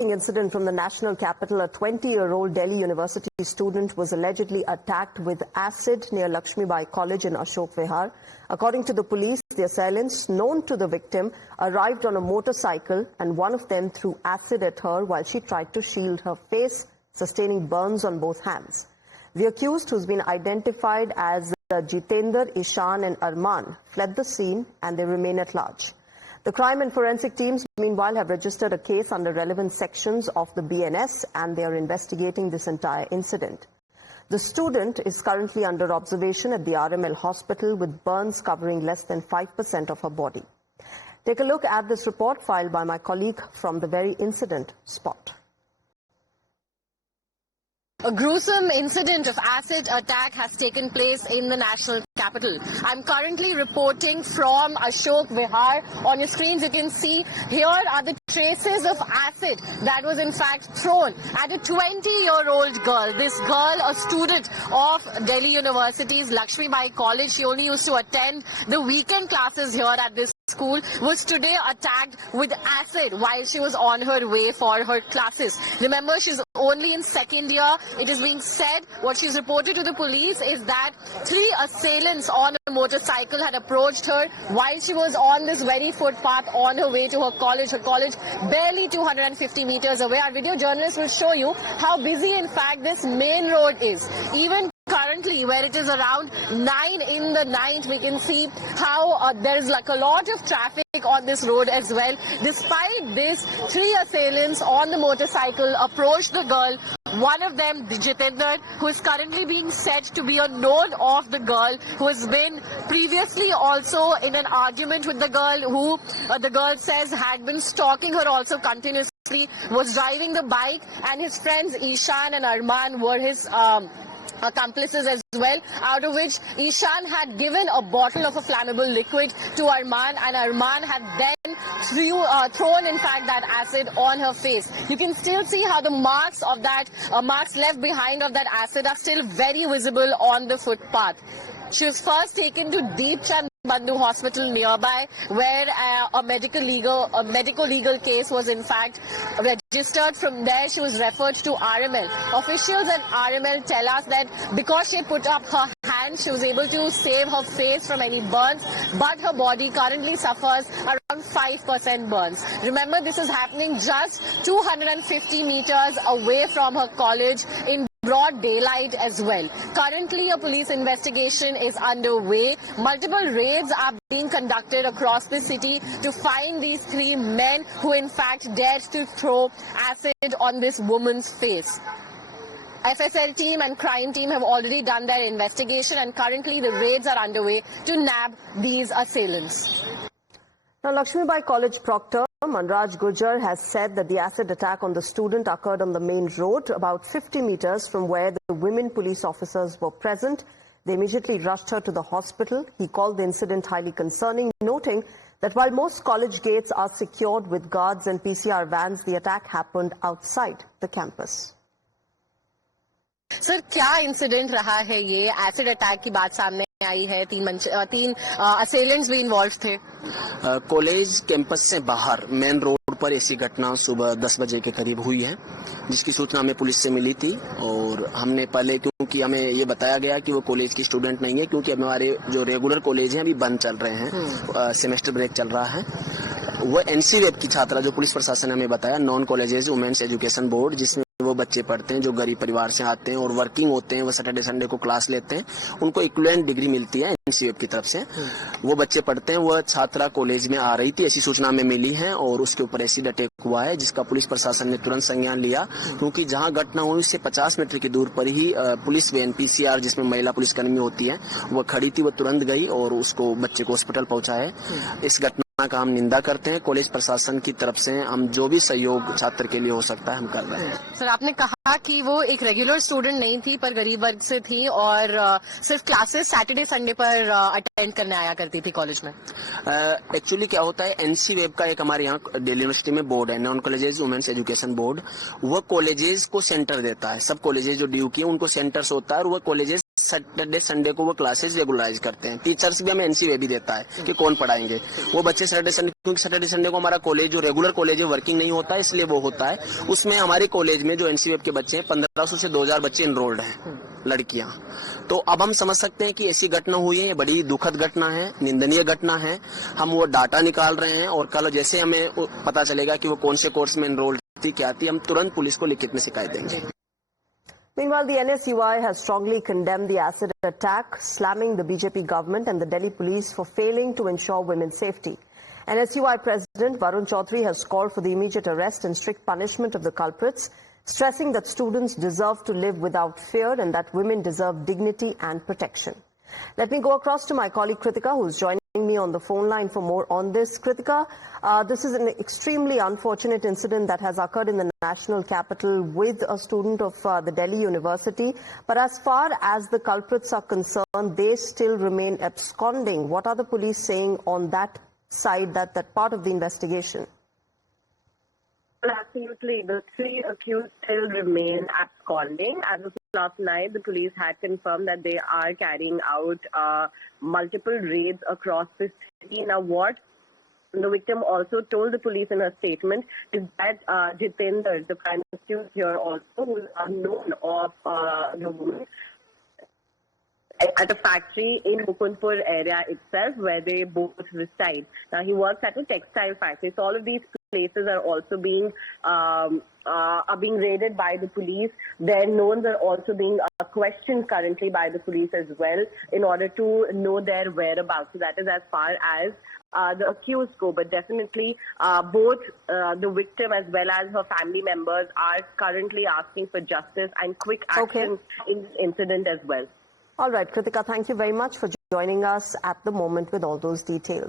Incident from the national capital. A 20-year-old Delhi University student was allegedly attacked with acid near Lakshmibai College in Ashok Vihar. According to the police, the assailants, known to the victim, arrived on a motorcycle and one of them threw acid at her while she tried to shield her face, sustaining burns on both hands. The accused, who's been identified as Jitender, Ishan and Arman, fled the scene and they remain at large. The crime and forensic teams, meanwhile, have registered a case under relevant sections of the BNS and they are investigating this entire incident. The student is currently under observation at the RML hospital with burns covering less than 5% of her body. Take a look at this report filed by my colleague from the very incident spot. A gruesome incident of acid attack has taken place in the national capital. I'm currently reporting from Ashok Vihar. On your screens you can see here are the traces of acid that was in fact thrown at a 20-year-old girl. This girl, a student of Delhi University's Lakshmibai College, she only used to attend the weekend classes here at this school, was today attacked with acid while she was on her way for her classes. Remember, she's only in second year. It is being said, what she's reported to the police is that 3 assailants on a motorcycle had approached her while she was on this very footpath on her way to her college. Her college barely 250 meters away. Our video journalist will show you how busy in fact this main road is. Even currently, where it is around 9 in the night, we can see how there is like a lot of traffic on this road as well. Despite this, 3 assailants on the motorcycle approached the girl. One of them, Jitender, who is currently being said to be a known of the girl, who has been previously also in an argument with the girl, who the girl says had been stalking her also continuously, was driving the bike, and his friends Ishan and Arman were his accomplices as well, out of which Ishan had given a bottle of a flammable liquid to Arman, and Arman had then thrown in fact that acid on her face. You can still see how the marks of that marks left behind of that acid are still very visible on the footpath. She was first taken to Deep Chand Bandhu Hospital nearby, where a medical legal case was in fact registered. From there, she was referred to RML. Officials at RML tell us that because she put up her hand, she was able to save her face from any burns, but her body currently suffers around 5% burns. Remember, this is happening just 250 meters away from her college in broad daylight as well. Currently, a police investigation is underway. Multiple raids are being conducted across the city to find these 3 men who in fact dared to throw acid on this woman's face. FSL team and crime team have already done their investigation, and currently the raids are underway to nab these assailants. Now, Lakshmibai College proctor Manraj Gujjar has said that the acid attack on the student occurred on the main road about 50 meters from where the women police officers were present. They immediately rushed her to the hospital. He called the incident highly concerning, noting that while most college gates are secured with guards and PCR vans, the attack happened outside the campus. Sir, क्या incident रहा है ये? Acid attack की बात सामने आई है, 3 असेलेंट्स भी involve थे। कॉलेज कैंपस से बाहर मेन रोड पर ऐसी घटना सुबह 10 बजे के करीब हुई है, जिसकी सूचना हमें पुलिस से मिली थी और हमने पहले, क्योंकि हमें ये बताया गया कि वो कॉलेज की स्टूडेंट नहीं है, क्योंकि हमारे जो रेगुलर कॉलेज हैं अभी बंद चल रहे हैं, सेमेस्टर ब्रेक चल रहा है। वो NC-वेब की छात्रा, जो पुलिस प्रशासन ने हमें बताया, non colleges women's education board, जिसमें वो बच्चे पढ़ते हैं जो गरीब परिवार से आते हैं और वर्किंग होते हैं, वो सैटरडे संडे को क्लास लेते हैं, उनको इक्विवेलेंट डिग्री मिलती है NC-वेब की तरफ से। वो बच्चे पढ़ते हैं, वो छात्रा कॉलेज में आ रही थी, ऐसी सूचना हमें मिली है और उसके ऊपर एसिड अटैक हुआ है, जिसका पुलिस प्रशासन ने तुरंत संज्ञान लिया, क्योंकि जहां घटना हुई उससे 50 मीटर की दूर पर ही पुलिस वैन PCR, जिसमें महिला पुलिसकर्मी होती है, वो खड़ी थी। वो तुरंत गई और उसको बच्चे को हॉस्पिटल पहुंचाए। इस घटना का हम निंदा करते हैं। कॉलेज प्रशासन की तरफ से हम जो भी सहयोग छात्र के लिए हो सकता है हम कर रहे हैं। सर, आपने कहा कि वो एक रेगुलर स्टूडेंट नहीं थी पर गरीब वर्ग से थी और सिर्फ क्लासेस सैटरडे संडे पर अटेंड करने आया करती थी कॉलेज में। एक्चुअली क्या होता है, NC-वेब का एक हमारे यहाँ दिल्ली यूनिवर्सिटी में बोर्ड है, non colleges women's education board. वो कॉलेजेस को सेंटर देता है। सब कॉलेजेस जो ड्यू किए उनको सेंटर्स होता है और वो कॉलेजेस सैटरडे संडे को वो क्लासेस रेगुलराइज करते हैं। टीचर्स भी हमें एनसीवे भी देता है कि कौन पढ़ाएंगे। वो बच्चे सैटरडे संडे, क्योंकि सैटरडे संडे को हमारा कॉलेज जो रेगुलर कॉलेज है वर्किंग नहीं होता है, इसलिए वो होता है। उसमें हमारे कॉलेज में जो एनसीवेब के बच्चे हैं 1500 से 2000 बच्चे इनरोल्ड हैं, लड़कियां। तो अब हम समझ सकते हैं कि ऐसी घटना हुई है, ये बड़ी दुखद घटना है, निंदनीय घटना है। हम वो डाटा निकाल रहे हैं और कल जैसे हमें पता चलेगा कि वो कौन से कोर्स में इनरोल्ड थी, क्या थी, हम तुरंत पुलिस को लिखित में शिकायत देंगे। Meanwhile, the NSUI has strongly condemned the acid attack, slamming the BJP government and the Delhi police for failing to ensure women's safety. NSUI President Varun Chaudhary has called for the immediate arrest and strict punishment of the culprits, stressing that students deserve to live without fear and that women deserve dignity and protection. Let me go across to my colleague Kritika, who is joining me on the phone line for more on this. Kritika, this is an extremely unfortunate incident that has occurred in the national capital with a student of the Delhi University. But as far as the culprits are concerned, they still remain absconding. What are the police saying on that side, that part of the investigation? Well, absolutely. The three accused still remain absconding. As of last night, the police had confirmed that they are carrying out multiple raids across the city. Now, what the victim also told the police in her statement is that Jitendra, the prime accused here also, who is unknown of the woman, at a factory in Mukundpur area itself where they both reside. Now, he works at a textile factory. So all of these places are also being raided by the police. Their knowns are also being questioned currently by the police as well in order to know their whereabouts. So that is as far as the accused go. But definitely both the victim as well as her family members are currently asking for justice and quick action in this incident as well. All right, Kritika, thank you very much for joining us at the moment with all those details.